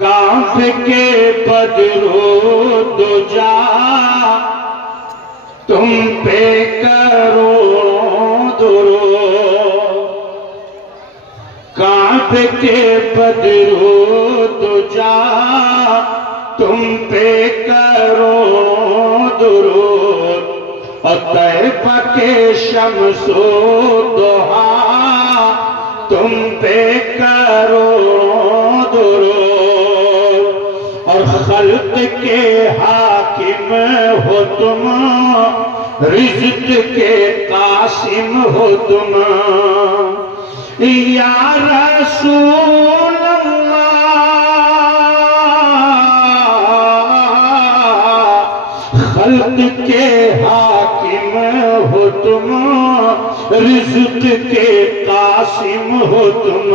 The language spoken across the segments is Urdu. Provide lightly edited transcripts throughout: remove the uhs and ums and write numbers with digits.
کعب کے بدرو دجا تم پہ کروڑوں درود، کعب کے بدرو دجا تم پہ کروڑوں درود، اور طیبہ کے شمس و ضحیٰ تم پہ کروڑوں درود، اور خلق کے حاکم ہو تم، رزق کے قاسم ہو تم، یا رسول اللہ خلق کے حاکم ہو تم، رزق کے قاسم ہو تم،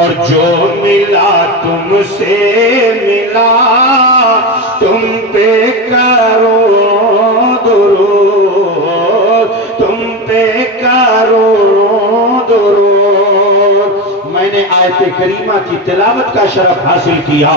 اور جو ملا تم سے ملا تم پہ کروڑوں درود، تم پہ کروڑوں درود۔ میں نے آیت کریمہ کی تلاوت کا شرف حاصل کیا،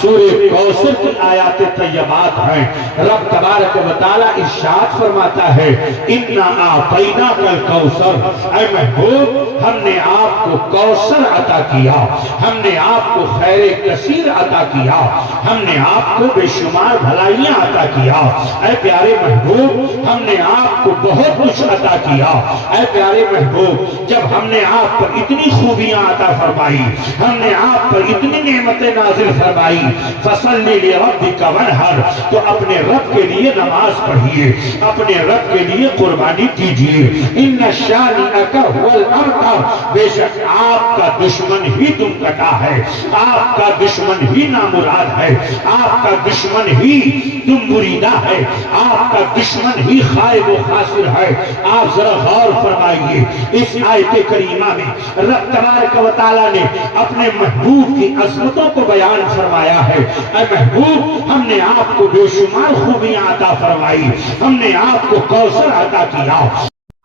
سورہ کوثر کی آیات طیبات ہیں۔ رب تبارک و تعالیٰ ارشاد فرماتا ہے اِنَّا أَعْطَيْنَاكَ الْكَوْثَرَ، اے محبوب ہم نے آپ کو کوثر عطا کیا، ہم نے آپ کو خیر کثیر عطا کیا، ہم نے آپ کو بے شمار بھلائیاں عطا کیا۔ اے پیارے محبوب ہم نے آپ کو بہت کچھ عطا کیا۔ اے پیارے محبوب جب ہم نے آپ پر اتنی خوبیاں عطا فرمائی، ہم نے آپ پر اتنی نعمتیں نازل فرمائی، فَصَلِّ لِرَبِّكَ وَانْحَرْ، تو اپنے رب کے لیے نماز پڑھیے، اپنے رب کے لیے قربانی کیجیے۔ إِنَّ شَانِئَكَ هُوَ الْأَبْتَرُ، بے شک آپ کا دشمن ہی تم کٹا ہے، آپ کا دشمن ہی نامراد ہے، آپ کا دشمن ہی تم مریدہ ہے، آپ کا دشمن ہی خائب و خاسر ہے۔ آپ ذرا غور فرمائیے اس آیت کریمہ میں رب تبارک و تعالیٰ نے اپنے محبوب کی عظمتوں کو بیان فرمایا ہے۔ اے محبوب ہم نے آپ کو بے شمار خوبیاں عطا فرمائی، ہم نے آپ کو کوثر عطا کیا،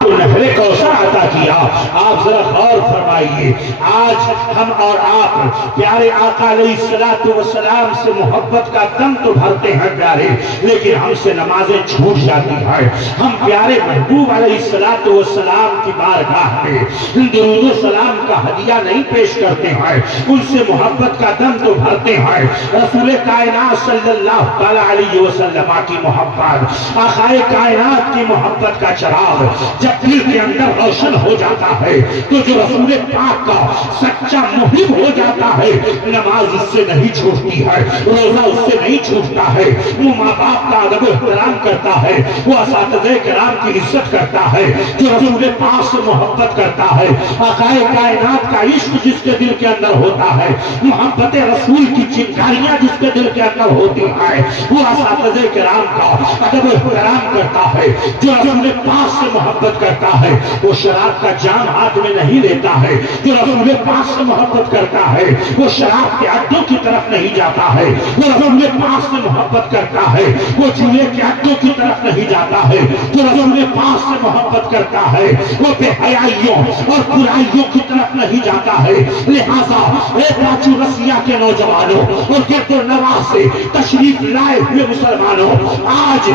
نہر کوثر عطا کیا۔ آپ ذرا غور فرمائیے آج ہم اور آپ پیارے آقا علیہ السلام سے محبت کا دم تو بھرتے ہیں پیارے، لیکن ہم سے نمازیں چھوٹ جاتی ہیں۔ ہم پیارے محبوب علیہ السلام کی بارگاہ میں درود و سلام کا ہدیہ نہیں پیش کرتے ہیں، ان سے محبت کا دم تو بھرتے ہیں۔ رسول کائنات صلی اللہ علیہ وسلم کی محبت، آقائے کائنات کی محبت کا چراغ جب دل کے اندر روشن ہو جاتا ہے تو جو رسول پاک کا سچا محب ہو جاتا ہے، نماز اس سے نہیں چھوٹتی ہے، روزہ اس سے نہیں چھوٹتا ہے، وہ ماں باپ کا ادب و احترام کرتا ہے، وہ اساتذہ کرام کی عزت کرتا ہے، جو رسول پاک سے محبت کرتا ہے، آقائے کائنات کا عشق جس کے دل کے اندر ہوتا ہے، محبت رسول کی چنگاریاں جس کے دل کے اندر ہوتی ہیں، وہ اساتذہ کرام کا ادب و احترام کرتا ہے، جو رسول پاک سے محبت کرتا ہے، وہ شراب کا جام ہاتھ میں نہیں لیتا ہے، جو رسول پاک سے محبت کرتا ہے وہ شراب کے اڈوں کی طرف نہیں جاتا ہے، وہ رسول پاک سے محبت کرتا ہے وہ جوئے کے اڈوں کی طرف نہیں جاتا ہے، جو رسول پاک سے محبت کرتا ہے وہ بے حیائیوں اور برائیوں کی طرف نہیں جاتا ہے۔ لہذا اے پراچو رسیہ کے نوجوانوں اور گرد و نواح سے تشریف لائے ہوئے مسلمانوں، آج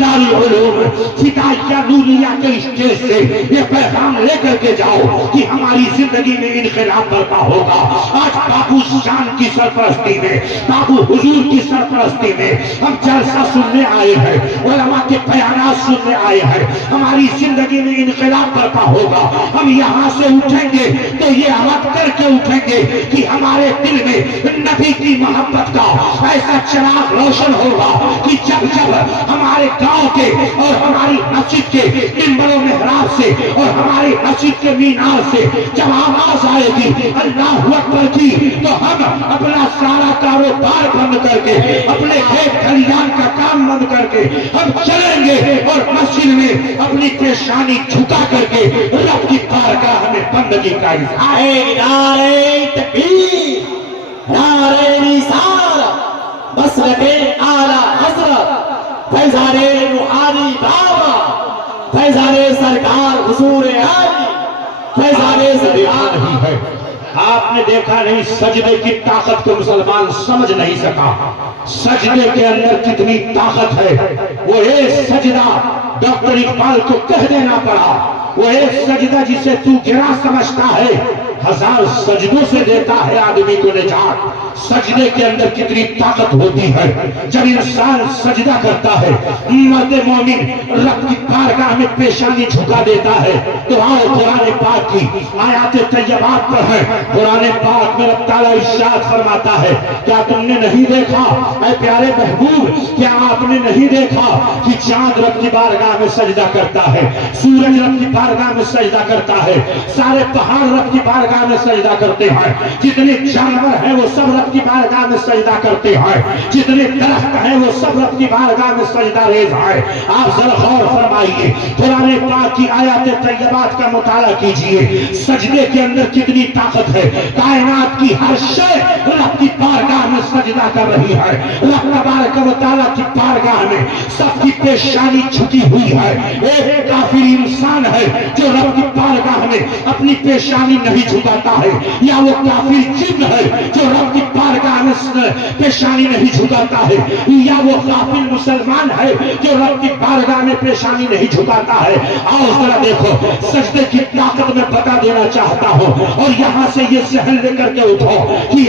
دار العلوم فدائیہ نوریہ کے اسٹیج سے یہ پیغام لے کر کے جاؤ کہ ہماری زندگی میں انقلاب برپا ہوگا۔ آج بابو شان کی سرپرستی میں، بابو حضور کی سرپرستی میں ہم جلسہ سننے آئے ہیں، علماء کے بیانات سننے آئے ہیں، ہماری زندگی میں انقلاب برپا ہوگا۔ ہم یہاں سے اٹھیں گے تو یہ عہد کر کے اٹھیں گے کہ ہمارے دل میں نبی کی محبت کا ایسا چراغ روشن ہوگا کہ جب جب ہمارے گاؤں کے اور ہماری مسجد کے منبروں محراب سے اور ہماری مسجد کے مینار سے جب آواز آئے گی اللہ اکبر کی، تو ہم اپنا سارا کاروبار بند کر کے، اپنے کھیت کھلیان کا کام بند کر کے ہم چلیں گے اور مسجد میں اپنی پیشانی جھکا کر کے رب کی بارگاہ میں بندگی کا اظہار۔ نعرہ تکبیر، نعرہ رسالت، مسلک اعلی حضرت فیضان روحانی بابا، فیضان سرکار حضور عالی، فیضان نہیں ہے آپ نے دیکھا نہیں سجدے کی طاقت کو مسلمان سمجھ نہیں سکا. سجدے کے اندر کتنی طاقت ہے. وہ ایک سجدہ ڈاکٹر اقبال کو کہہ دینا پڑا. وہ ایک سجدہ جسے تو گرا سمجھتا ہے 1000 سجدوں سے دیتا ہے آدمی کو نجات. سجدے کے اندر کتنی طاقت ہوتی ہے. جب انسان سجدہ کرتا ہے مرد مومن رب کی بارگاہ میں پیشانی جھکا دیتا ہے. تو آؤ قرآن پاک کی آیات طیبات پر ہے. قرآن پاک میں رب تعالیٰ ارشاد فرماتا ہے کیا تم نے نہیں دیکھا اے پیارے محبوب, کیا آپ نے نہیں دیکھا کہ چاند رب کی بارگاہ میں سجدہ کرتا ہے, سورج رب کی بارگاہ میں سجدہ کرتا ہے, سارے پہاڑ رب کی بارگاہ میں سجدہ کرتے ہیں, جتنے جانور ہیں وہ سب رب کی بارگاہ میں سجدہ کرتے ہیں, جتنے درخت ہیں وہ سب رب کی بارگاہ میں سجدہ ریز ہیں. آپ ذرا غور فرمائیے, قرآن پاک کی آیات طیبات کا مطالعہ کیجئے. سجدے کے اندر کتنی طاقت ہے. کائنات کی ہر شے رب کی بارگاہ میں سجدہ کر رہی ہے. رب تبارک و تعالیٰ کی بارگاہ میں سب کی پیشانی جھکی ہوئی ہے. ایک کافر انسان ہے جو رب کی بارگاہ میں اپنی پیشانی نہیں جھکاتا ہے, یا وہ کافر جن ہے جو رب کی بارگاہ میں پیشانی نہیں جھکاتا ہے, یا وہ کافر مسلمان ہے جو رب کی بارگاہ میں پیشانی نہیں جھکاتا ہے. آؤ ذرا دیکھو سجدے کی طاقت میں بتا دینا چاہتا ہوں, اور یہاں سے یہ ذہن لے کر کے اٹھو کہ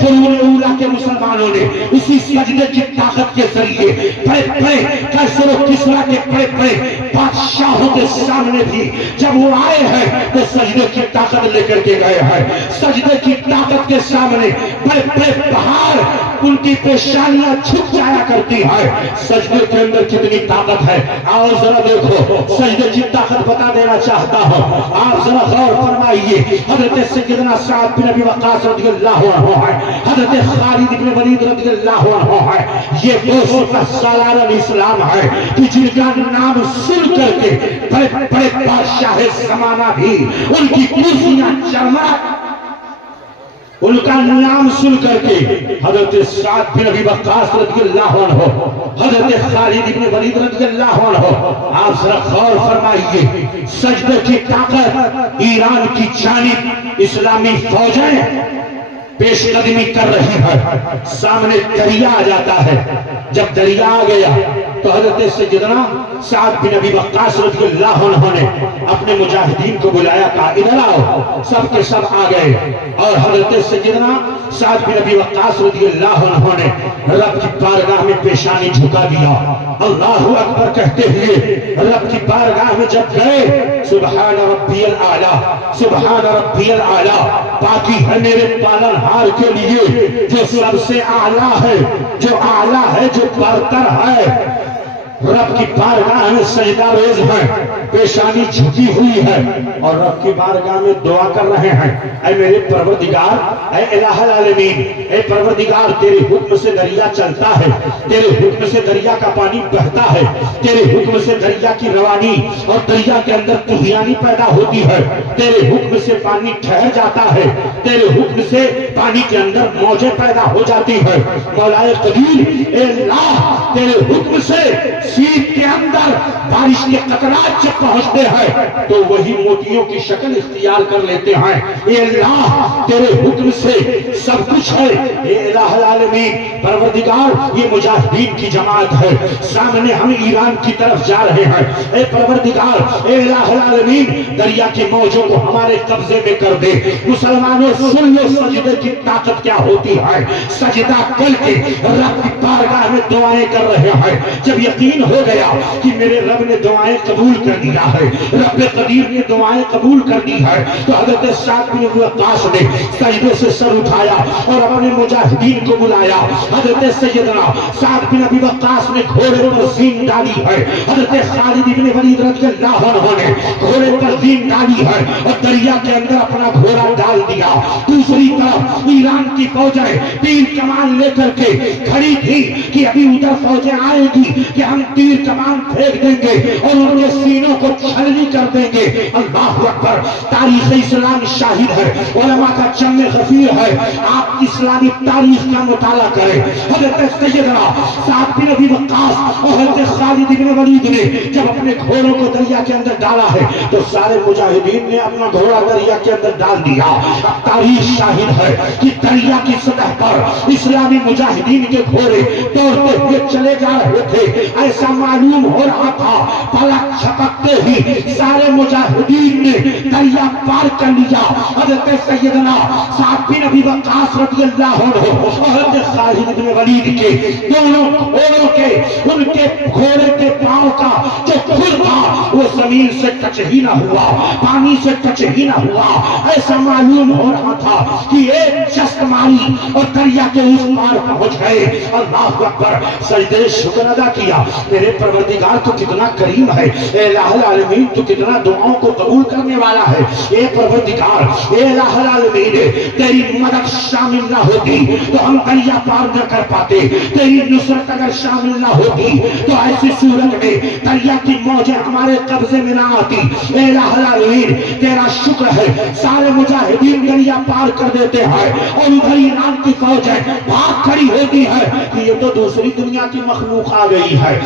قرون اولیٰ کے مسلمانوں نے اسی سجدے کی طاقت کے ذریعے بڑے بڑے قیصر و کسریٰ کے بڑے بڑے بادشاہوں کے سامنے بھی جب وہ آئے ہیں تو سجدے کی طاقت لے کر کے گئے ہیں. سجدے کی طاقت کے سامنے بڑے بڑے پہاڑ ان کی پیشانیاں جھک جایا کرتی ہے. سجدے کے اندر کتنی طاقت ہے. آؤ ذرا دیکھو سجدے کی طاقت بتا دینا چاہتا ہوں. آپ ذرا غور فرمائیے. حضرت سیدنا سعد بن ابی وقاص رضی اللہ عنہ ہے, حضرت خالد بن ولید رضی اللہ عنہ ہے. یہ 210 سالہ اسلام ہے کہ جن کا نام سن کر کے بڑے بڑے بادشاہ زمانہ بھی ان کی کرسیاں چرمرا, ان کا نام سن کر کے حضرت سعد بن ابی وقاص رضی اللہ عنہ, حضرت خالد بن ولید رضی اللہ عنہ. آپ ذرا غور فرمائیے سجدے کی طاقت. ایران کی جانب اسلامی فوجیں پیش قدمی کر رہی ہے. سامنے دریا آ جاتا ہے. جب دریا آ گیا تو حضرت سیدنا سعد بن ابی وقاص رضی اللہ عنہ نے اپنے مجاہدین کو بلایا, کہا ادھر آؤ. سب کے سب آ گئے اور حضرت سیدنا سعد بن ابی وقاص رضی اللہ عنہ نے رب کی بارگاہ میں پیشانی جھکا دیا. اللہ اکبر کہتے ہوئے رب کی بارگاہ میں جب گئے, سبحان ربی الاعلیٰ, سبحان ربی الاعلیٰ, پاکی ہے میرے پالن ہار کے لیے جو سب سے اعلیٰ ہے, جو اعلیٰ ہے, جو برتر ہے. رب کی بارگاہ میں سجدہ ریز ہے, پیشانی جھکی ہوئی ہے اور رب کی بارگاہ میں دعا کر رہے ہیں, اے میرے پروردگار, اے الہ العالمین, اے پروردگار, تیرے حکم سے دریا چلتا ہے, تیرے حکم سے دریا کا پانی بہتا ہے, تیرے حکم سے دریا کی روانی اور دریا کے اندر طغیانی پیدا ہوتی ہے, تیرے حکم سے پانی ٹھہر جاتا ہے, تیرے حکم سے پانی کے اندر موجیں پیدا ہو جاتی ہے. مولا قدیر, اے اللہ, تیرے حکم سے سیب کے اندر بارش کے قطرات جب پہنچتے ہیں تو وہی موتیوں کی شکل اختیار کر لیتے ہیں. اے اللہ, تیرے حکم سے سب کچھ ہے. اے الہ العالمین, پروردگار, یہ مجاہدین کی جماعت ہے, سامنے ہم ایران کی طرف جا رہے ہیں. اے پروردگار, اے الہ العالمین, دریا کی موجوں کو ہمارے قبضے میں کر دے. مسلمانوں سن لو سجدے کی طاقت کیا ہوتی ہے. سجدہ کر کے رب کی بارگاہ میں دعائیں کر رہے ہیں. جب یقین ہو گیا کہ میرے رب نے دعائیں قبول کر دیا ہے, رب قدیر نے دعائیں قبول کر دی ہے, تو حضرت سعد بن ابی وقاص نے سجدے سے سر اٹھایا اور اپنے مجاہدین کو بلایا. حضرت سیدنا سعد بن ابی وقاص نے گھوڑے پر زین ڈالی ہے, حضرت خالد بن ولید رضی اللہ عنہ نے گھوڑے پر زین ڈالی ہے اور دریا کے اندر اپنا گھوڑا ڈال دیا. دوسری طرف ایران کی فوجیں تیر کمان لے کر کے کھڑی تھی کہ ابھی ادھر فوجیں آئے گی کہ ہم تیر کمان پھینک دیں گے اور ان کے سینوں کو چھلنی کر دیں گے. اللہ اکبر. تاریخ اسلام شاہد ہے, علماء کا چم غفیر ہے. آپ اسلامی تاریخ کا مطالعہ کریں. حضرت سیدنا سعد بن ابی وقاص اور حضرت خالد بن ولید نے جب اپنے گھوڑوں کو دریا کے اندر ڈالا ہے تو سارے مجاہدین نے اپنا گھوڑا دریا کے اندر ڈال دیا. اب تاریخ شاہد ہے کہ دریا کی سطح پر اسلامی مجاہدین کے گھوڑے دوڑتے ہوئے چلے جا رہے تھے. ایسا معلوم ہو رہا تھا پلک جھپکتے ہی سارے مجاہدین نے دریا پار کر لیا. حضرت سیدنا سعد بن ابی وقاص رضی اللہ عنہ اور حضرت خالد بن ولید کے دونوں گھوڑوں کے ان کے گھوڑے کے پاؤں کا جو کھل تھا وہ زمین سے ٹچ ہی نہ ہوا, پانی سے ٹچ ہی نہ ہوا. ایسا معلوم ہو رہا تھا کہ ایک جست ماری اور دریا کے اس پار پہنچ گئے. اللہ اکبر. سجدے شکر ادا کیا, میرے پروردگار تو کتنا کریم ہے, اے الہ العالمین تو کتنا دعاؤں کو قبول کرنے والا ہے. اے پروردگار, اے الہ العالمین, تیری مدد شامل نہ ہوتی تو ہم دریا پار نہ کر پاتے. تیری نصرت اگر شامل نہ ہوتی تو ایسی صورت میں دریا کی موجیں ہمارے قبضے میں نہ آتی. اے الہ العالمین, تیرا شکر ہے سارے مجاہدین دریا پار کر دیتے ہیں اور ادھر ایران کی فوجیں بھاگ کھڑی ہوتی ہے کہ یہ تو دوسری دنیا کی مخلوق آ گئی ہے.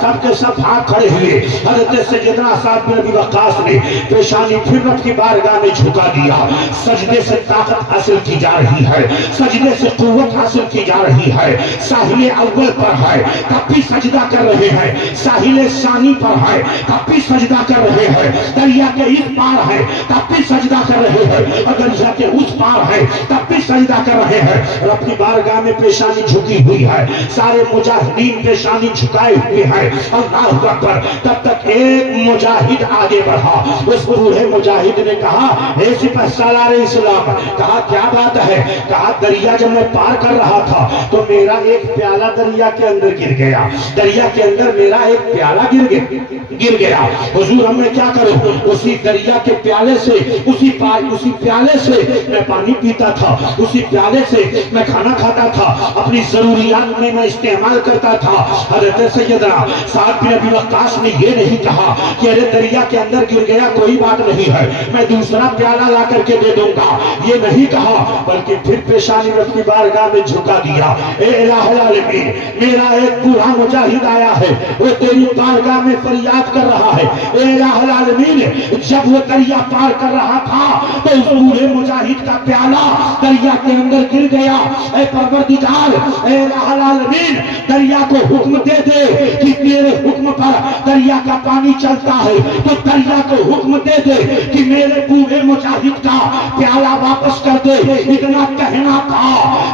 سب کے سب بھاگ کھڑے ہوئے. حضرت سیدنا سعد بن ابی وقاص نے پیشانی پھر رب کی بارگاہ میں جھکا دیا. سجدے سے طاقت حاصل کی جا رہی ہے, سجدے سے قوت حاصل کی جا رہی ہے. ساحل اول پر ہے تب بھی سجدہ کر رہے ہیں, ساحل ثانی پر ہے تب بھی سجدہ کر رہے ہیں, دریا کے اس پار ہے تب بھی سجدہ کر رہے ہیں, اور دریا کے اس پار ہے تب بھی سجدہ کر رہے ہیں. رب کی بارگاہ میں پیشانی جھکی ہوئی ہے, سارے مجاہدین پیشانی جھکائے ہوئے ہیں. اللہ اکبر. تب تک ایک مجاہد آگے بڑھا. اس بوڑھے مجاہد نے کہا, اے سپہ سالار اسلام, کہا کیا بات ہے؟ کہا دریا جب میں پار کر رہا تھا تو میرا ایک پیالہ دریا کے اندر گر گیا. دریا کے اندر میرا ایک پیالہ گر گیا. حضور ہم نے کیا کرو؟ اسی دریا کے پیالے سے اسی پیالے سے میں پانی پیتا تھا, اسی پیالے سے میں کھانا کھاتا تھا, اپنی ضروریات میں استعمال کرتا تھا. حضرت سیدنا سعد بن ابی وقاص نے یہ نہیں کہا کہ ارے دریا کے اندر گر گیا کوئی بات نہیں ہے, میں دوسرا پیالہ لا کر کے دے دوں گا, یہ نہیں کہا, بلکہ پھر پیشانی رب کی بارگاہ میں جھکا دیا. اے الہ العالمین, میرا ایک بوڑھا مجاہد آیا ہے, وہ تیری بارگاہ میں فریاد کر رہا ہے. اے الہ العالمین, جب وہ دریا پار کر رہا تھا تو اس بوڑھے مجاہد کا پیالہ دریا کے اندر گر گیا. اے پروردگار, اے الہ العالمین, دریا کو حکم دے دے کہ تیرے حکم پر دریا کا پانی چلتا ہے, تو دریا کو حکم دے دے کہ میرے بوڑھے مجاہد کا پیالہ واپس کر دے. اتنا کہنا تھا,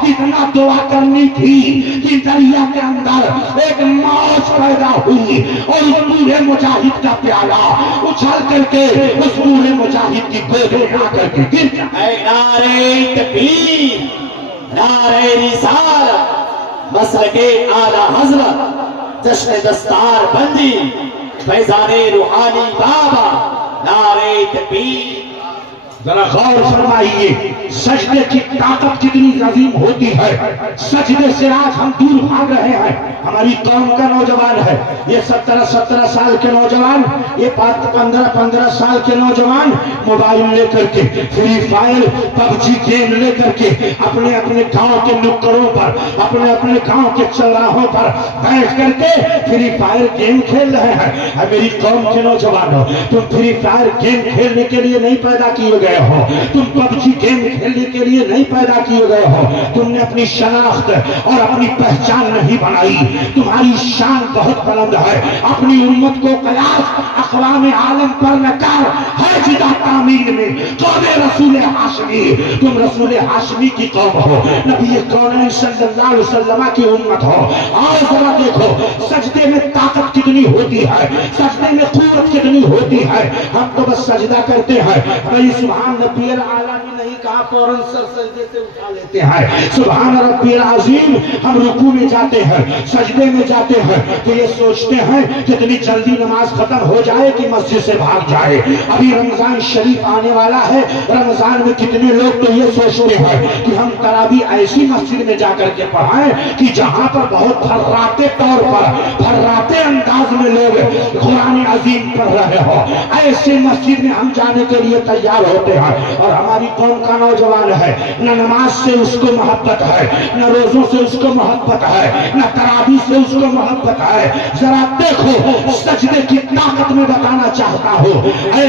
اتنا دعا کرنی تھی کہ دریا کے اندر ایک موج پیدا ہوئی اور اس بوڑھے مجاہد کا پیالہ اچھل کر کے اس بوڑھے مجاہد کی گود میں آ کر کے گر گیا. نعرہ تکبیر, نعرہ رسالت, مسلک اعلی حضرت, جشن دستار بندی, فیضان روحانی بابا, نعرہ تکبیر. ذرا غور فرمائیے, سجدے کی طاقت کتنی عظیم ہوتی ہے. سجدے سے آج ہم دور بھاگ رہے ہیں. ہماری قوم کا نوجوان ہے, یہ 17 سال کے نوجوان, یہ 15 سال کے نوجوان موبائل لے کر کے فری فائر پب جی گیم لے کر کے اپنے گاؤں کے نکڑوں پر, اپنے گاؤں کے چوراہوں پر بیٹھ کر کے فری فائر گیم کھیل رہے ہیں. میری قوم کے نوجوانوں, تم فری فائر گیم کھیلنے کے لیے نہیں پیدا کیے گئے ہو, تم پب جی گیم کھیلنے کے لیے نہیں پیدا کیے گئے ہو. تم نے اپنی شناخت اور اپنی پہچان نہیں بنائی. تمہاری شان بہت بلند ہے. اپنی امت کو قیاس اقوام عالم پر نہ کر, ہے جدا تعمیر میں قوم رسول ہاشمی. تم رسول ہاشمی کی قوم ہو, نبی کونین صلی اللہ علیہ وسلم کی امت ہو. آؤ ذرا دیکھو سجدے میں طاقت کتنی ہوتی ہے, سجدے میں قوت کتنی ہوتی ہے. ہم تو بس سجدہ کرتے ہیں, بھائی سبحان نبی الاعلی نہیں کہا فوراً سر سجدے سے اٹھا لیتے ہیں. سبحان ربی العظیم. ہم رکوع میں جاتے ہیں, سجدے میں جاتے ہیں تو یہ سوچتے ہیں کتنی جلدی نماز ختم ہو جائے کہ مسجد سے بھاگ جائے. ابھی رمضان شریف آنے والا ہے. رمضان میں کتنے لوگ تو یہ سوچتے ہیں کہ ہم تراویح ایسی مسجد میں جا کر کے پڑھائیں کہ جہاں پر بہت پھراتے طور پر, پھراتے انداز میں لوگ قرآن عظیم پڑھ رہے ہو. ایسے مسجد میں ہم جانے کے لیے تیار ہوتے ہیں. اور ہماری قوم کا نوجوان ہے, نہ نماز سے اس کو محبت ہے, نہ روزوں سے اس کو محبت ہے, نہ تراویح سے اس کو محبت ہے. ذرا دیکھو سجدے کی طاقت میں بتانا چاہتا ہوں اے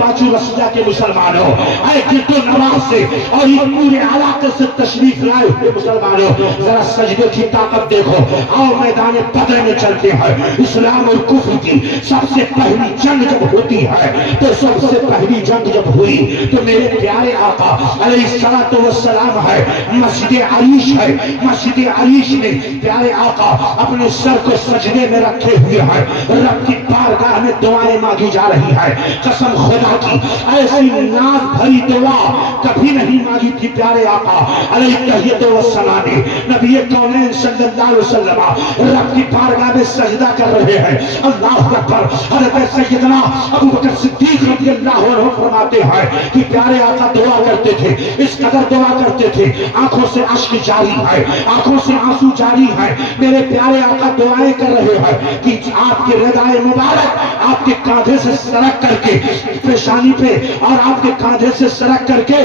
پانچوں رسیہ کے مسلمانوں, اے جتو نماز سے اور یہ پورے علاقے سے تشریف لائے ہوئے مسلمانوں, ذرا سجدے کی طاقت دیکھو. آؤ میدان بدر میں چلتے ہیں. اسلام اور کفر کی سب سے پہلی جنگ جب ہوتی ہے تو سب سے پہلی جنگ جب ہوئی تو میرے پیارے آقا علیہ الصلوۃ والسلام ہے, مسجد عریش ہے. مسجد عریش میں پیارے آقا اپنے سر کو سجدے میں رکھے ہوئے ہیں. رب کی بارگاہ میں دعائیں مانگی جا رہی ہے. قسم خدا کی ایسی ناز بھری دعا کبھی نہیں مانگی تھی پیارے آقا علیہ التحیۃ والثناء نے. نبی کونین صلی اللہ علیہ وسلم رب کی بارگاہ میں سجدہ کر رہے ہیں. اللہ اکبر. حضرت سیدنا ابو بکر صدیق رضی اللہ عنہ فرماتے ہیں کہ پیارے آقا دعا کرتے تھے, اس قدر دعا کرتے تھے آنکھوں سے اشک جاری ہے, آنکھوں سے آنسو جاری ہے. میرے پیارے آقا دعائیں کر رہے ہیں کہ آپ کے ردائے مبارک آپ کے کاندھے سے سرک کر کے پیشانی پہ اور آپ کے کاندھے سے سرک کر کے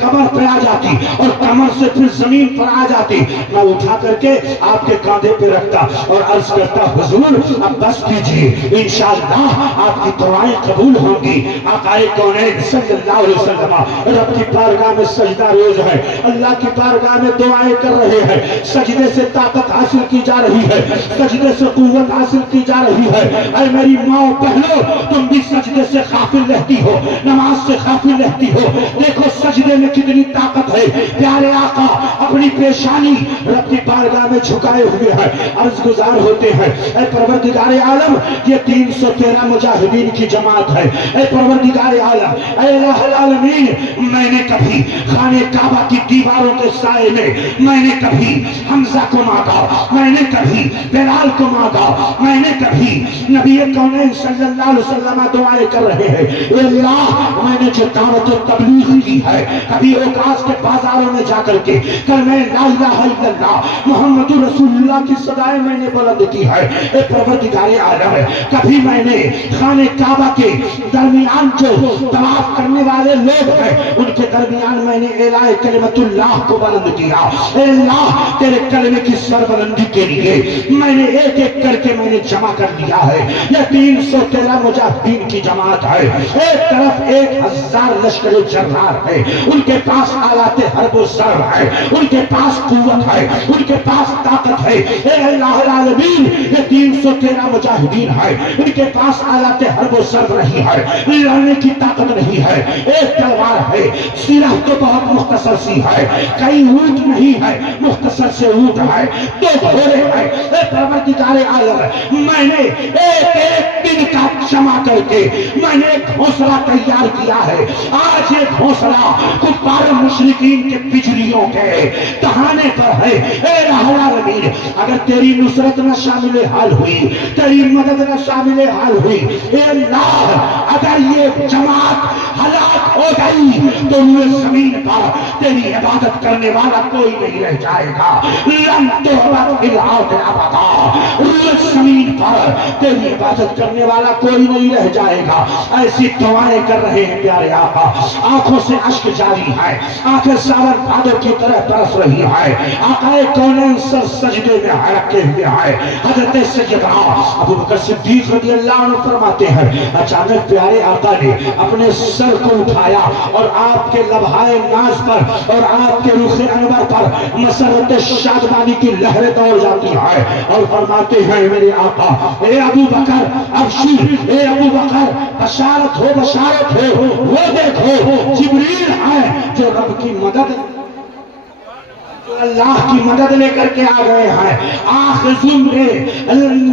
کمر پہ آ جاتی اور کمر سے پھر زمین پر آ جاتی. میں اٹھا کر کے آپ کے کاندھے پہ رکھتا اور عرض کرتا حضور اب بس کیجیے, انشاءاللہ آپ کی دعائیں قبول ہوں گی. آقا کونین صلی اللہ علیہ وسلم رب کی بارگاہ میں سجدہ روز ہے, اللہ کی بارگاہ میں دعائیں کر رہے ہیں. سجدے سے طاقت حاصل کی جا رہی ہے, سجدے سے قوت حاصل کی جا رہی ہے. اے میری ماں بہنوں, تم بھی سجدے سے غافل رہتی ہو, نماز سے غافل رہتی ہو. دیکھو سجدے میں کتنی طاقت ہے. پیارے آقا اپنی پیشانی رب کی بارگاہ میں جھکائے ہوئے ہیں, عرض گزار ہوتے ہیں اے پروردگار عالم یہ 313 مجاہدین کی جماعت ہے. اے پروردگار عالم, اے الہ العالمین, میں نے کبھی خانہ کعبہ کی دیواروں کے سائے میں نے کبھی حمزہ کو مانگا, میں نے کبھی بلال کو مانگا, میں نے کبھی نبی کونین صلی اللہ علیہ وسلم دعائیں کر رہے ہیں. اے اللہ میں نے جو دعوت و تبلیغ کی ہے کبھی اوقاف کے بازاروں میں جا کر کے کلمہ لا الہ الا اللہ محمد رسول اللہ کی صدائیں میں نے بلند کی ہے. اے پروردگار عالم, کبھی میں نے خانہ کعبہ کے درمیان جو طواف کرنے والے لوگ ہیں ان کے درمیان میں نے اعلان کلمت اللہ کو بلند کیا. اے اللہ تیرے کلمے کی سربلندی کے لیے میں نے ایک ایک کر کے میں نے جمع کر لیا ہے. یہ 313 مجاہدین کی جماعت ہے. ایک طرف 1000 لشکر جرار ہے, ان کے پاس آلات حرب و ضرب ہے, ان کے پاس قوت ہے, ان کے پاس طاقت ہے. اے اللہ العالمین یہ 313 مجاہدین ہے, ان کے پاس آلات حرب و ضرب نہیں ہے, لڑنے کی طاقت نہیں ہے. ایک تلوار ہے, سیرہ تو بہت مختصر سی ہے, کئی اونٹ نہیں ہے, مختصر سے اونٹ ہے, 2 گھوڑے ہیں. اے پروردگار عالم میں نے ایک ایک دن کا جمع کر کے میں نے ایک گھونسلہ تیار کیا ہے. آج یہ گھونسلہ کفار مشرکین کے بجلیوں کے دہانے پر ہے. اے العالمین اگر تیری نصرت نہ شامل حال ہوئی, تیری مدد نہ شامل حال ہوئی, اے اللہ اگر یہ جماعت ہلاک ہو گئی تو روئے زمین پر تیری عبادت کرنے والا کوئی نہیں رہ جائے گا. لن تعبد فی الارض ابدا, روئے زمین پر تیری عبادت کرنے والا کوئی نہیں رہ جائے گا. ایسی دعائیں کر رہے ہیں پیارے آقا, آنکھوں سے اشک جاری ہے, آنکھیں ساون بھادر کی طرح برس رہی ہے. آقا کونین سر سجدے میں رکھے ہوئے ہیں. حضرت سیدنا ابو بکر صدیق رضی اللہ عنہ فرماتے ہیں اچانک پیارے آقا نے اپنے سر کو اٹھایا اور آپ کے لبہائے ناز پر اور آپ کے رخ انور پر مسرت شادمانی کی لہریں دوڑ جاتی ہیں اور فرماتے ہیں میرے آقا اے ابو بکر ابشر, اے ابو بکر بشارت ہو, بشارت ہو, وہ دیکھو جبریل ہے جو رب کی مدد اللہ کی مدد لے کر کے آ گئے ہیں. آخذن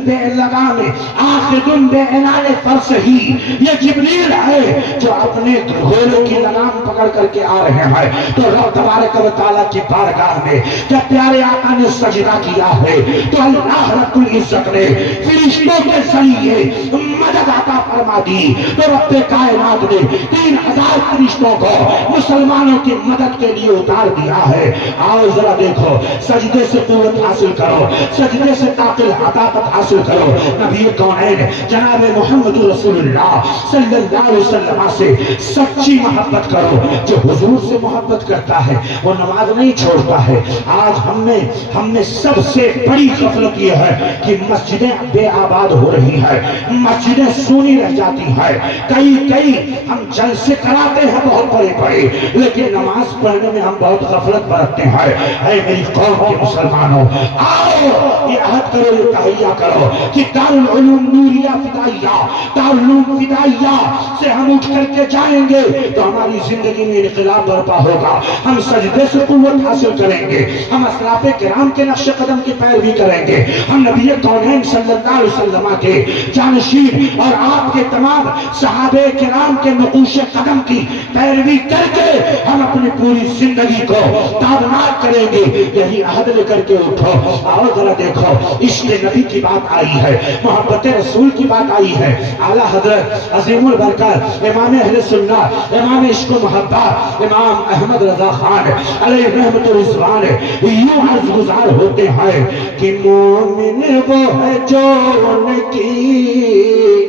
بے لگام آخذن بے عنان فرس ہی، یہ جبریل ہے جو اپنے گھوڑے کی لگام پکڑ کر کے آ رہے ہیں. تو رب تبارک و تعالیٰ کی بارگاہ میں جب پیارے آقا نے سجدہ کیا ہے تو اللہ رب العزت نے فرشتوں کے ذریعے مدد عطا فرما دی. تو رب کائنات نے 3000 فرشتوں کو مسلمانوں کی مدد کے لیے اتار دیا ہے. آؤ ذرا دیکھو، سجدے سے قوت حاصل کرو، سجدے سے طاقت حاصل کرو. نبی کونین جناب محمد رسول اللہ صلی اللہ علیہ وسلم سے سچی محبت کرو. جو حضور سے محبت کرتا ہے وہ نماز نہیں چھوڑتا ہے. آج ہم نے سب سے بڑی غفلت یہ ہے کہ مسجدیں بے آباد ہو رہی ہے، مسجدیں سونی رہ جاتی ہے. کئی ہم جلسے کراتے ہیں بہت بڑے، لیکن نماز پڑھنے میں ہم بہت غفلت برتتے ہیں. اے میری قوم کے مسلمانوں، آؤ یہ عہد کرو، یہ تہیہ کرو کہ دارالعلوم نوریہ فدائیہ، دارالعلوم فدائیہ سے ہم اٹھ کر کے جائیں گے تو ہماری زندگی میں انقلاب برپا ہوگا. ہم سجدے سے قوت حاصل کریں گے، ہم اسلاف کرام کے نقش قدم کی پیروی کریں گے، ہم نبی کونین صلی اللہ علیہ وسلم کے جانشین اور آپ کے تمام صحابہ کرام کے نقوش قدم کی پیروی کر کے ہم اپنی پوری زندگی کو تابناک کریں گے. یہی عہد لے کر کے اٹھو. آؤ ذرا دیکھو، عشق نبی کی بات آئی ہے، محبت رسول کی بات آئی ہے. اعلیٰ حضرت عظیم البرکت امام اہل سنت، امام عشق و محبت امام احمد رضا خان علیہ رحمت الرضوان یوں عرض گزار ہوتے ہیں کہ مومن وہ ہے جو ان کی،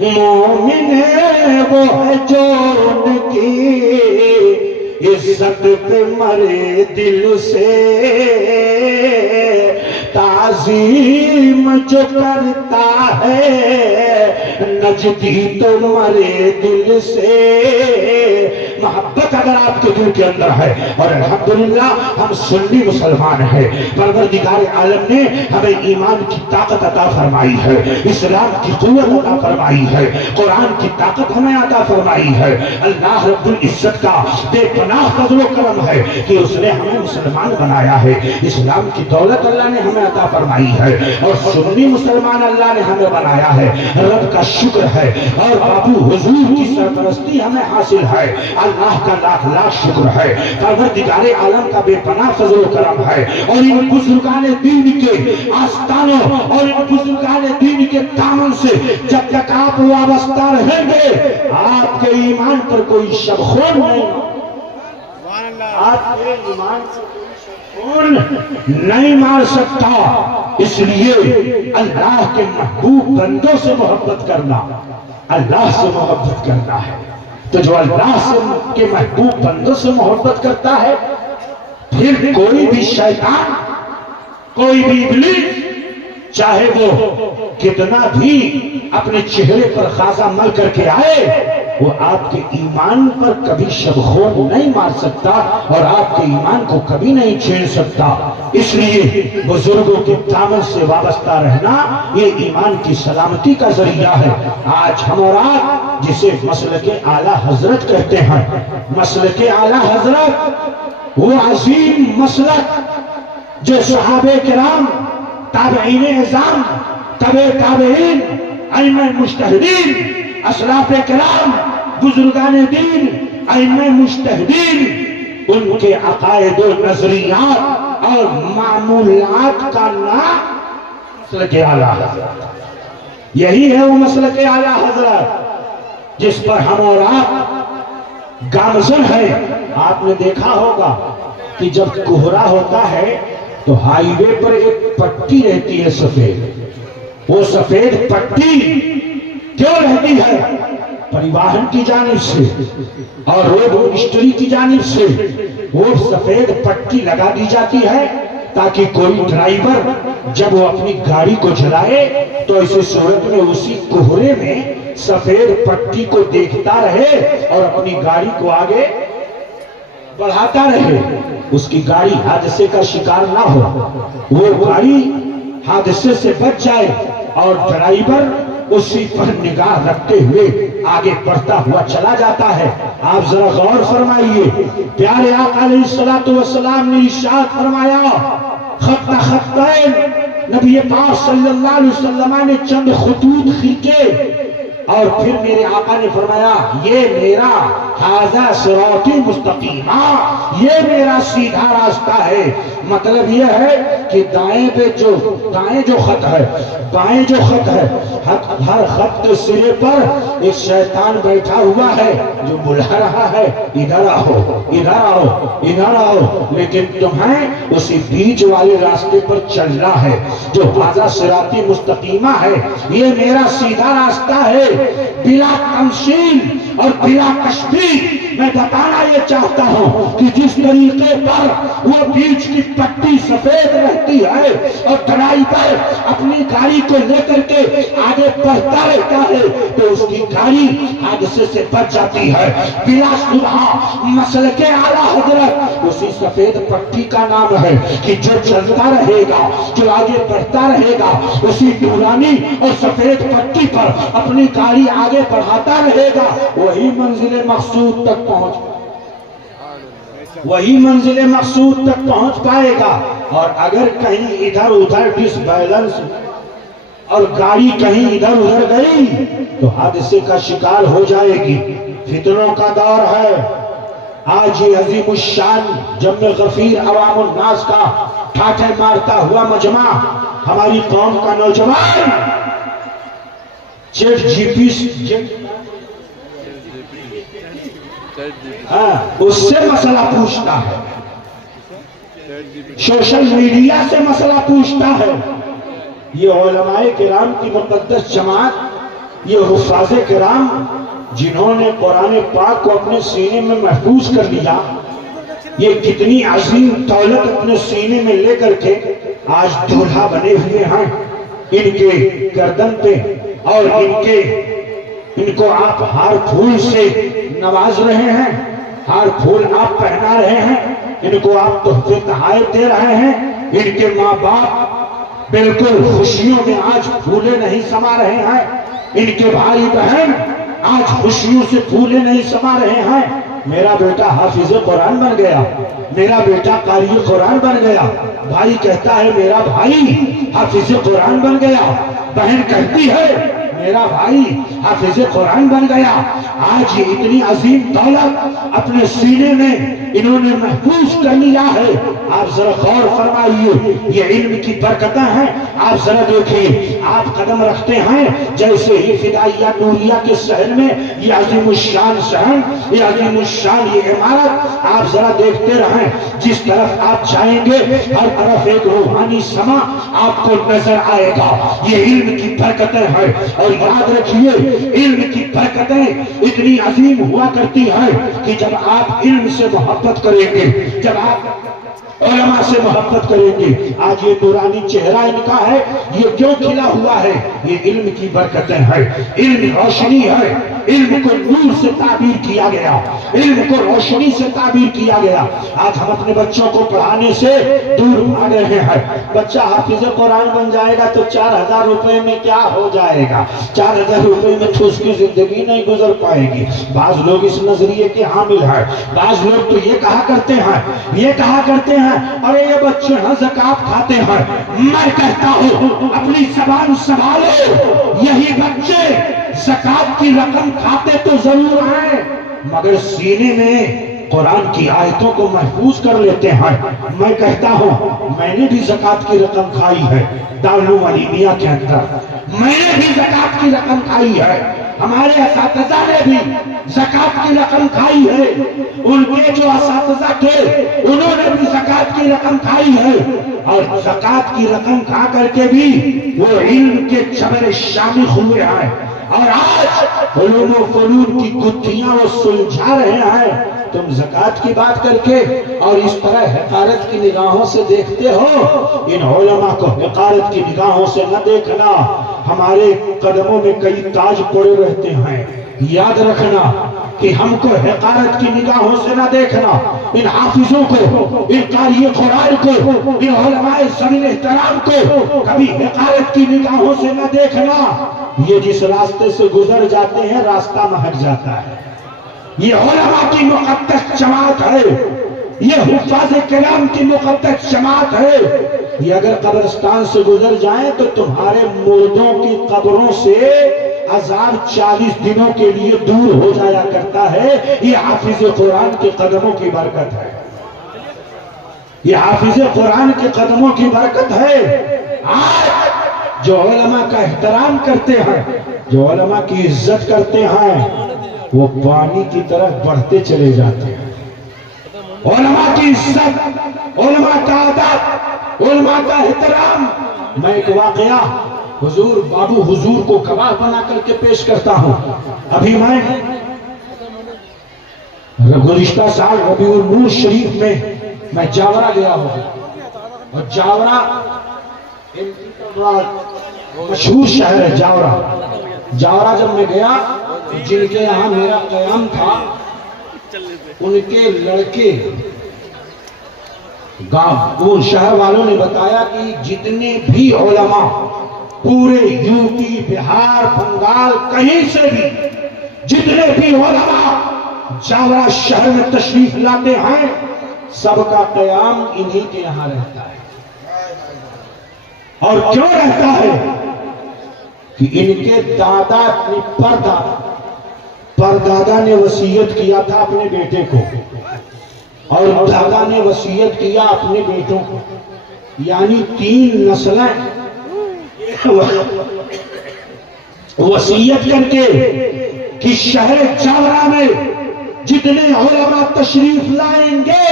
مومن وہ ہے جو ان کی عزت پہ مرے دل سے، تعظیم جو کرتا ہے نجدی تو مرے دل سے. محبت اگر آپ کے دل کے اندر ہے، اور الحمدللہ ہم سنی مسلمان ہیں، پروردگار عالم نے ہمیں ایمان کی طاقت عطا فرمائی ہے، اسلام کی قوت عطا فرمائی ہے، قرآن کی طاقت ہمیں عطا فرمائی ہے. اللہ رب العزت کا بے پناہ فضل و کرم ہے کہ اس نے ہمیں مسلمان بنایا ہے. اسلام کی دولت اللہ نے ہمیں عطا فرمائی ہے اور سنی مسلمان اللہ نے ہمیں بنایا ہے. رب کا شکر ہے اور بابو حضور کی سرپرستی ہمیں حاصل ہے. اللہ کا لاکھ لاکھ شکر ہے. پروردگار عالم کا بے پناہ فضل و کرم ہے. اور ان بزرگان دین کے آستانوں اور ان بزرگان دین کے دامن سے جب تک آپ وابستہ رہیں گے آپ کے ایمان پر کوئی شب خون نہیں، آپ کے ایمان سے کوئی شب خون نہیں مار سکتا. اس لیے اللہ کے محبوب بندوں سے محبت کرنا اللہ سے محبت کرنا ہے. تو جو اللہ سے کے محبوب بندوں سے محبت کرتا ہے، پھر کوئی بھی شیطان، کوئی بھی ابلیس، چاہے وہ کتنا بھی اپنے چہرے پر خاصہ مل کر کے آئے، وہ آپ کے ایمان پر کبھی شبخون نہیں مار سکتا اور آپ کے ایمان کو کبھی نہیں چھین سکتا. اس لیے بزرگوں کے دامن سے وابستہ رہنا یہ ایمان کی سلامتی کا ذریعہ ہے. آج ہم اور آپ جسے مسلک اعلیٰ حضرت کہتے ہیں، مسلک اعلیٰ حضرت وہ عظیم مسلک جو صحابہ کرام، تابعین اعظام، تبع تابعین، ائمہ مجتہدین، اسلاف کرام، بزرگان دین، ائمہ مجتہدین، ان کے عقائد و نظریات اور معمولات کا نام مسلک اعلیٰ حضرت. یہی ہے وہ مسلک اعلیٰ حضرت جس پر ہم اور آپ گامزن ہے. آپ نے دیکھا ہوگا کہ جب کوہرا ہوتا ہے تو ہائی وے پر ایک پٹی رہتی ہے سفید. وہ سفید پٹی کیوں رہتی ہے؟ پریواہن کی جانب سے اور روڈ منسٹری کی جانب سے وہ سفید پٹی لگا دی جاتی ہے تاکہ کوئی ڈرائیور جب وہ اپنی گاڑی کو چلائے تو اسی صورت میں اسی کوہرے میں سفید پٹی کو دیکھتا رہے اور اپنی گاڑی کو آگے بڑھاتا رہے. اس کی گاڑی حادثے کا شکار نہ ہو، وہ گاڑی حادثے سے بچ جائے اور ڈرائیور اسی پر نگاہ رکھتے ہوئے آگے بڑھتا ہوا چلا جاتا ہے۔ آپ ذرا غور فرمائیے، پیارے آقا علیہ الصلوۃ والسلام نے ارشاد فرمایا، خط خطین، نبی پاک صلی اللہ علیہ وسلم نے چند خطوط کھینچے اور پھر میرے آقا نے فرمایا، یہ میرا ھذا صراطی مستقیمہ، یہ میرا سیدھا راستہ ہے۔ مطلب یہ ہے کہ دائیں جو خط ہے، بائیں جو خط ہے، ہر خط کے سرے پر ایک شیطان بیٹھا ہوا ہے جو بلا رہا ہے، ادھر آؤ، ادھر آؤ، ادھر آؤ، لیکن تمہیں اسی بیچ والے راستے پر چلنا ہے جو ھذا صراطی مستقیمہ ہے، یہ میرا سیدھا راستہ ہے، بلا تمثیل اور بلا تشبیہ۔ میں بتانا یہ چاہتا ہوں کہ جس طریقے پر وہ بیچ کی پٹی سفید رہتی ہے اور ڈرائیور اپنی گاڑی کو لے کر کے آگے بڑھتا رہتا ہے تو اس کی گاڑی حادثے سے بچ جاتی ہے۔ بلا شبہ مسلک اعلیٰ حضرت اسی سفید پٹی کا نام ہے کہ جو چلتا رہے گا، جو آگے بڑھتا رہے گا، اسی نورانی اور سفید پٹی پر اپنی گاڑی آگے بڑھاتا رہے گا، وہی منزل مقصود تک پہنچ پائے گا۔ اور اگر کہیں ادھر ادھر ڈس بیلنس اور گاڑی کہیں ادھر ادھر گئی تو حادثے کا شکار ہو جائے گی۔ فتنوں کا دور ہے۔ آج یہ عظیم الشان جمع غفیر عوام الناس کا ٹھاٹھے مارتا ہوا مجمع ہماری قوم کا نوجوان چیٹ جی پی اس سے مسئلہ پوچھتا ہے، سوشل میڈیا سے مسئلہ پوچھتا ہے۔ یہ علماء کرام کی مقدس جماعت، یہ حفاظ کرام جنہوں نے قرآن پاک کو اپنے سینے میں محفوظ کر لیا، یہ کتنی عظیم دولت اپنے سینے میں لے کر کے آج دولہا بنے ہوئے ہیں۔ ان کے گردن پہ اور ان کو آپ ہار پھول سے نواز رہے ہیں، ہار پھول آپ پہنا رہے ہیں، ان کو آپ تحفے تحائف دے رہے ہیں۔ ان کے ماں باپ بالکل خوشیوں میں آج پھولے نہیں سما رہے ہیں، ان کے بھائی بہن آج خوشیوں سے پھولے نہیں سما رہے ہیں۔ میرا بیٹا حافظ قرآن بن گیا، میرا بیٹا قاری قرآن بن گیا، بھائی کہتا ہے میرا بھائی حافظ قرآن بن گیا، بہن کہتی ہے میرا بھائی حافظ قرآن بن گیا۔ آج یہ اتنی عظیم دولت اپنے سینے میں انہوں نے محفوظ کر لیا ہے۔ آپ ذرا غور فرمائیے، یہ علم کی برکتیں ہیں۔ آپ ذرا دیکھیے، آپ قدم رکھتے ہیں جیسے ہی فدائیہ نوریہ کے شہر میں یہ عظیم الشان شہر، یہ عظیم الشان یہ عمارت، آپ ذرا دیکھتے رہیں، جس طرف آپ جائیں گے ہر طرف ایک روحانی سما آپ کو نظر آئے گا۔ یہ علم کی برکتیں ہیں، اور یاد رکھیے علم کی برکتیں اتنی عظیم ہوا کرتی ہیں کہ جب آپ علم سے محبت کریں گے، جب آپ علماء سے محبت کریں گے۔ آج یہ نورانی چہرہ ان کا ہے، یہ کیوں کھلا ہوا ہے؟ یہ علم کی برکتیں ہیں، علم روشنی ہے، علم کو نور سے تعبیر کیا گیا، علم کو روشنی سے تعبیر کیا گیا۔ آج ہم اپنے بچوں کو پڑھانے سے دور بھاگ رہے ہیں۔ بچہ حافظ قرآن بن جائے گا تو 4000 روپے میں کیا ہو جائے گا؟ 4000 روپے میں تو اس کی زندگی نہیں گزر پائے گی۔ بعض لوگ اس نظریے کے حامل ہیں، بعض لوگ تو یہ کہا کرتے ہیں ارے یہ بچے ہیں زکات کھاتے ہیں۔ میں کہتا ہوں اپنی زبان سنبھالو، یہی بچے زکات کی رقم کھاتے تو ضرور ہیں مگر سینے میں قرآن کی آیتوں کو محفوظ کر لیتے ہیں۔ میں کہتا ہوں میں نے بھی زکات کی رقم کھائی ہے دارالعلوم علیمیہ کے اندر، میں نے بھی زکات کی رقم کھائی ہے، ہمارے اساتذہ نے بھی زکات کی رقم کھائی ہے، ان کے جو اساتذہ تھے انہوں نے بھی زکات کی رقم کھائی ہے، اور زکات کی رقم کھا کر کے بھی وہ علم کے جبر شامخ ہوئے ہیں، اور آج علوم و فنون کی گتھیاں وہ سلجھا رہے ہیں۔ تم زکات کی بات کر کے اور اس طرح حقارت کی نگاہوں سے دیکھتے ہو، ان علماء کو حقارت کی نگاہوں سے نہ دیکھنا۔ ہمارے قدموں میں کئی تاج پڑے رہتے ہیں، یاد رکھنا کہ ہم کو حقارت کی نگاہوں سے نہ دیکھنا۔ ان حافظوں کو، ان قاری قرآن کو، ان علماء ذوی احترام کو کبھی حقارت کی نگاہوں سے نہ دیکھنا۔ یہ جس راستے سے گزر جاتے ہیں راستہ مہک جاتا ہے. یہ علماء کی مقدس جماعت ہے, یہ حفاظ کرام کی مقدس جماعت ہے. یہ اگر قبرستان سے گزر جائیں تو تمہارے مردوں کی قبروں سے عذاب 40 دنوں کے لیے دور ہو جایا کرتا ہے. یہ حافظ قرآن کے قدموں کی برکت ہے, یہ حافظ قرآن کے قدموں کی برکت ہے. آج جو علماء کا احترام کرتے ہیں, جو علماء کی عزت کرتے ہیں, وہ پانی کی طرف بڑھتے چلے جاتے ہیں. علماء کی عزت, علماء کا ادب, علماء کا احترام. میں ایک واقعہ حضور بابو حضور کو گواہ بنا کر کے پیش کرتا ہوں. ابھی میں گزشتہ سال ربیع النور شریف میں جاورا گیا ہوں, اور جاورا مشہور شہر ہے. جاورا جب میں گیا, جن کے یہاں میرا قیام تھا ان کے لڑکے گاؤں شہر والوں نے بتایا کہ جتنے بھی علماء پورے یو پی, بہار, بنگال, کہیں سے بھی جتنے بھی علماء جاورا شہر میں تشریف لاتے ہیں, سب کا قیام انہی کے یہاں رہتا ہے. اور کیوں رہتا ہے کہ ان کے دادا اپنی پردادا نے وصیت کیا تھا اپنے بیٹے کو, اور دادا نے وصیت کیا اپنے بیٹوں کو, یعنی 3 نسلیں وصیت کر کے کہ شہر جاورا میں جتنے علماء تشریف لائیں گے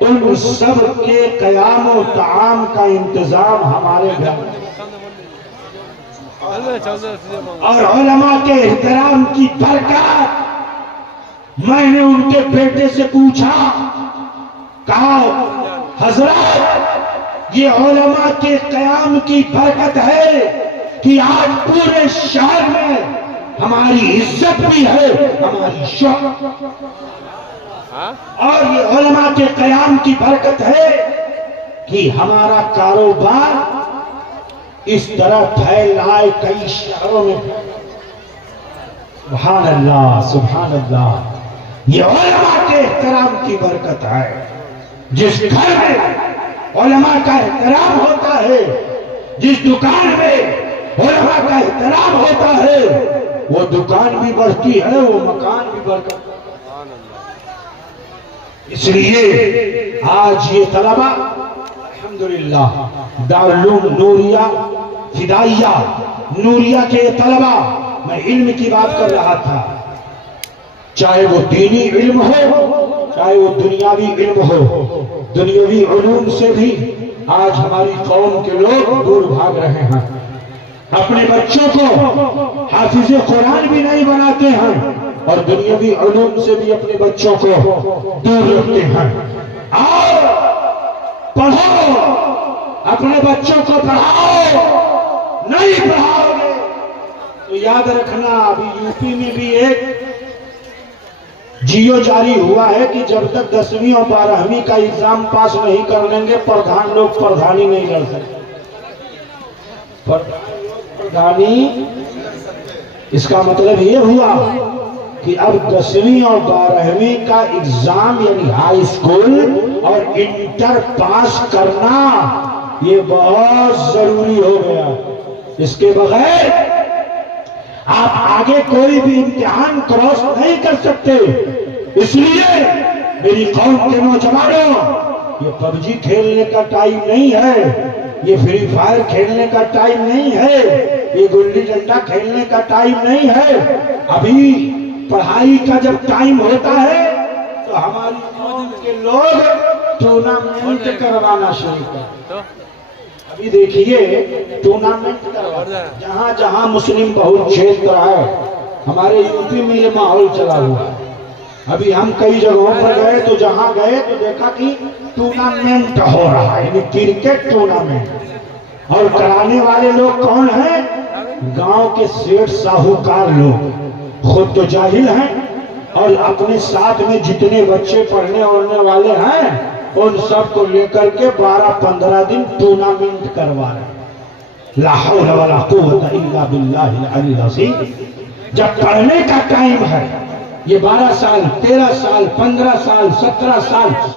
ان سب کے قیام و طعام کا انتظام ہمارے گھر, اور علماء کے احترام کی برکت. میں نے ان کے بیٹے سے پوچھا, کہا حضرت یہ علماء کے قیام کی برکت ہے کہ آج پورے شہر میں ہماری عزت بھی ہے, ہماری شوق, اور یہ علماء کے قیام کی برکت ہے کہ ہمارا کاروبار اس طرح پھیل آئے کئی شہروں میں. سبحان اللہ, سبحان اللہ. یہ علماء کے احترام کی برکت ہے. جس گھر میں علماء کا احترام ہوتا ہے, جس دکان میں علماء کا احترام ہوتا ہے, وہ دکان بھی بڑھتی ہے, وہ مکان بھی بڑھتا ہے. اس لیے آج یہ طلبہ الحمدللہ دارالعلوم نوریہ فدائیہ نوریہ کے طلبہ, میں علم کی بات کر رہا تھا, چاہے وہ دینی علم ہو چاہے وہ دنیاوی علم ہو, دنیاوی علوم سے بھی آج ہماری قوم کے لوگ دور بھاگ رہے ہیں. اپنے بچوں کو حافظ قرآن بھی نہیں بناتے ہیں, اور دنیاوی علوم سے بھی اپنے بچوں کو دور رکھتے ہیں. آؤ پڑھو, اپنے بچوں کو پڑھاؤ. نہیں پڑھاؤ گے تو یاد رکھنا, ابھی یو پی میں بھی ایک جیو جاری ہوا ہے کہ جب تک 10ویں اور 12ویں کا ایگزام پاس نہیں کر لیں گے پردھان لوگ پردھانی نہیں لڑ سکتے. پردھانی اس کا مطلب یہ ہوا کہ اب 10ویں اور 12ویں کا ایگزام یعنی ہائی اسکول اور انٹر پاس کرنا یہ بہت ضروری ہو گیا. اس کے بغیر آپ آگے کوئی بھی امتحان کراس نہیں کر سکتے. اس لیے میری قوم کے نوجوانوں, یہ پب جی کھیلنے کا ٹائم نہیں ہے, یہ فری فائر کھیلنے کا ٹائم نہیں ہے, یہ گلی ڈنڈا کھیلنے کا ٹائم نہیں ہے. ابھی پڑھائی کا جب ٹائم ہوتا ہے تو ہماری قوم کے لوگ ٹورنامنٹ کروانا شروع کرتے. ابھی دیکھیے ٹورنامنٹ کروانا, جہاں جہاں مسلم بہت چھیتر ہے ہمارے یو پی میں یہ ماحول چلا ہوا ہے. ابھی ہم کئی جگہوں پر گئے تو جہاں گئے تو دیکھا کہ ٹورنامنٹ ہو رہا ہے, یعنی کرکٹ ٹورنامنٹ. اور کرانے والے لوگ کون ہیں؟ گاؤں کے سیٹھ ساہوکار لوگ, خود تو جاہل ہیں اور اپنے ساتھ میں جتنے بچے پڑھنے اڑنے والے ہیں ان سب کو لے کر کے 12-15 دن ٹورنامنٹ کروا رہے ہیں. لا حول ولا قوت الا باللہ العلی العظیم. جب پڑھنے کا ٹائم ہے، یہ 12 سال 13 سال 15 سال 17 سال